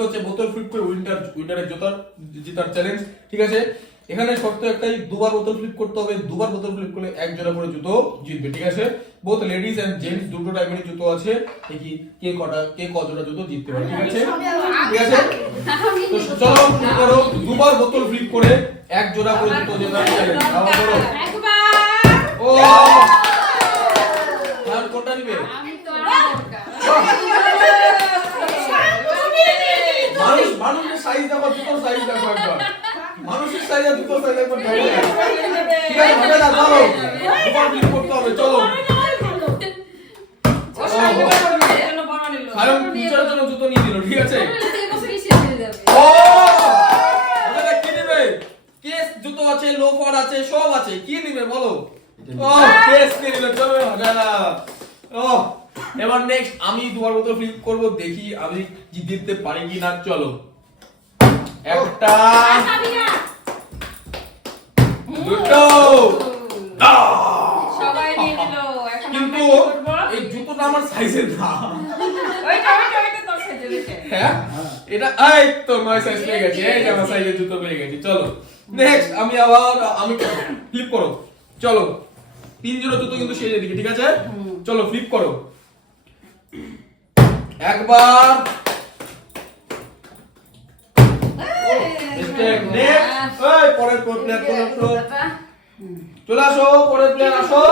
আজকে হচ্ছে বোতল ফ্লিপ করে উইনারের জেতার চ্যালেঞ্জ, ঠিক আছে? এখানে শর্ত একটাই, দুবার বোতল ফ্লিপ করতে হবে, দুবার বোতল ফ্লিপ করলে এক জোড়া করে জুতো জিতবে, ঠিক আছে? বোথ লেডিজ এন্ড জেন্টস দুটো টাইপের জুতো আছে, দেখি কে ক জোড়া জুতো জিততে পারে, ঠিক আছে? ঠিক আছে, তো চলো শুরু করো। দুবার বোতল ফ্লিপ করে এক জোড়া করে জুতো জেতার চ্যালেঞ্জ। আবার করো একবার। ও আর কোনটা নিবে? আমি তো মানুষের সাইজ দেখো, জুতোর সাইজ দেখো একবার। মানুষের সাইজ আর জুতোর সাইজ একবার দেখো। ঠিক আছে, হবে না, চলো দুবার ফ্লিপ করতে হবে, চলো। কারণ টিচারের জন্য জুতো নিয়ে দিল, ঠিক আছে? ও ওটা কি নেবে? কেস জুতো আছে, লোফার আছে, সব আছে, কি নেবে বলো? ও কেস নিয়ে নিল, চলো মজা। ও এবার নেক্সট আমি দুবার বোতল ফ্লিপ করব, দেখি আমি জিততে পারি কি না। চলো একটা দুটো সবাই নিয়ে নিল। কিন্তু এই জুতোটা আমার সাইজের না। ওইটা তোর সাইজে দেখে। হ্যাঁ এটা এই তো নয় সাইজ পেয়ে গেছি, এই যে আমার সাইজের জুতো পেয়ে গেছি। চলো নেক্সট আমি ফ্লিপ করো, চলো 3 জোড়া জুতো কিন্তু শেষ এদিকে, ঠিক আছে? চলো ফ্লিপ করো একবার। নেক্সট এই পরের প্লেয়ার চলে আসো, পরের প্লেয়ার আসো।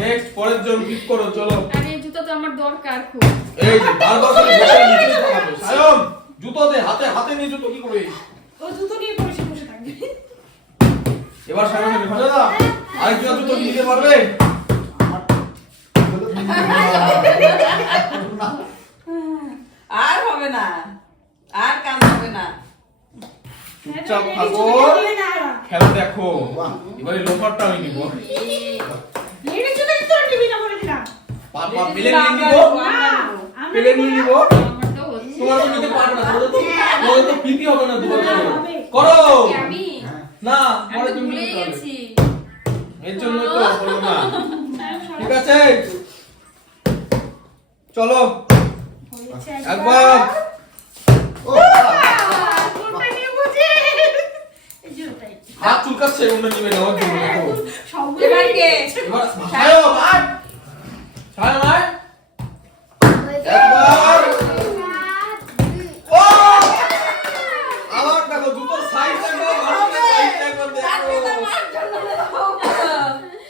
নেক্সট পরের জন ফ্লিপ করো, চলো। আরে জুতো তো আমার দরকার খুব। এই যে বারবার করে বসে নিচে থাকবে। সায়ম জুতো দে, হাতে নিয়ে জুতো কি করবে? ও জুতো নিয়ে বসে থাকবে। এবার সায়মকে ভালো না, আরেকজন জুতো নিতে পারবে? আর হবে না, আর কাজ হবে না। চুপচাপ থাকো, খেলা দেখো। এবারে লোফারটা আমি নিব। লেডি জুতো তোর টিভি না করে দিলাম। পাপা পেলে নিয়ে নিব, পেলে নিয়ে নিব। তোমার তো নিতে পারবে না, তোমার তো পিটি হবে না দুবার করো। আমি না পরে আমি তুমি ভুলে নিতে পারবে। গেছি। এর জন্য তো বললাম না, ঠিক আছে? চলো একবার। কোনটা নিয়ে বুঝে এই জুতোটাই হাত চুলকাচ্ছে, ওটা নিবে না, ওর জন্য দেখো। সবগুলো এবার কে? এবার সায়ম আয়, সায়ম আয় একবার। ও আবার দেখো জুতোর সাইজ দেখো, মানুষের সাইজ একবার দেখো।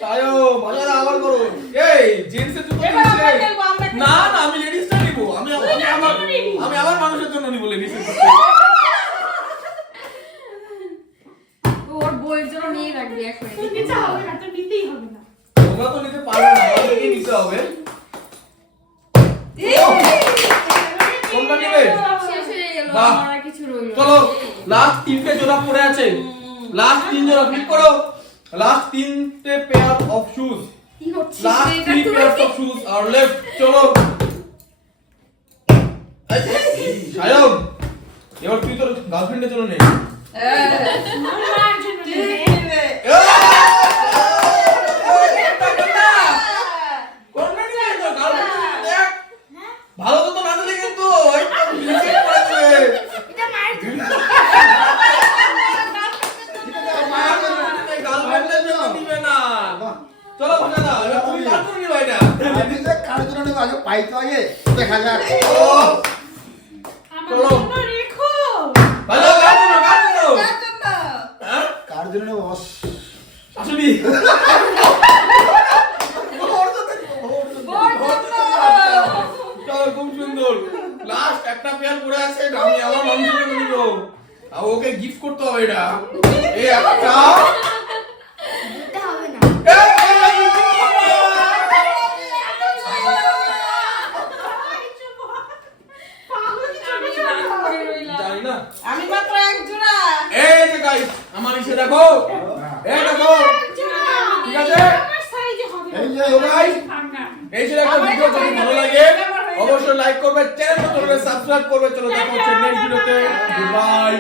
সায়ম ভালো না, আবার করো। এই জিন্সের জুতো এবার আমরা নিচ্ছে। খেলবো, আমরা খেলবো। না না আমি লেডিসটা নিব, আমি আমার মানুষের জন্য নিব লেডিসের জুতো। ওর বইয়ের জন্য নিয়ে রাখবি এখন। তুই নিতে হবে না, তোর নিতেই হবে না। তোমরা তো নিতে পারবে না, আমাদেরকে নিতে হবে। কোনটা নিবে? শেষ হয়ে গেল, বাহ। আমার আর কিছু রইল না। চলো লাস্ট 3টে জোড়া পড়ে আছে, লাস্ট 3 জোড়া ফ্লিপ করো। লাস্ট 3টে পেয়ার অফ শুজ, কি হচ্ছে লাস্ট এটা 3 তুই? পেয়ারস অফ শুজ আর লেফট। চলো সায়ম এবার তুই তোর গার্লফ্রেন্ডের জন্য নে। আমার জন্য নেবে। কোনটা নিবে? তোর গার্লফ্রেন্ড দেখ ভালো তো না দিলে কিন্তু ওই তো রিজেক্ট করে দেবে। এটা মায়ের জন্য। গার্লফ্রেন্ডের জন্য নিবে না। চলো ভালো না, এবার তুমি কার জন্য নিবে এটা? আমি যে কার জন্য নেব আগে পাইতে আগে দেখা যাক। ও আমার চলো। জন্য রেখো। ভালো কার জন্য? কার জন্য? হ্যাঁ কার জন্য নেব বস? শাশুড়ি। চলো খুব সুন্দর। লাস্ট একটা পেয়ার পড়ে আছে, এটা আমি আমার মানুষের জন্য নিব। আর ওকে গিফট করতে হবে এটা। এই একটা দিতে হবে না। আমি রাগ করে রইলাম। জানি না। আমি মাত্র এক জোড়া। এই যে গাইস আমার ইসে দেখো, এই দেখো, ঠিক আছে? আমার সাইজে হবে না। এই যে তো গাইস ভাঙা। এই ছিল একটা ভিডিও, যদি ভালো লাগে অবশ্যই লাইক করবে, চ্যানেল সাবস্ক্রাইব করবে। চলো দেখা হচ্ছে নেক্সট ভিডিওতে। বাই।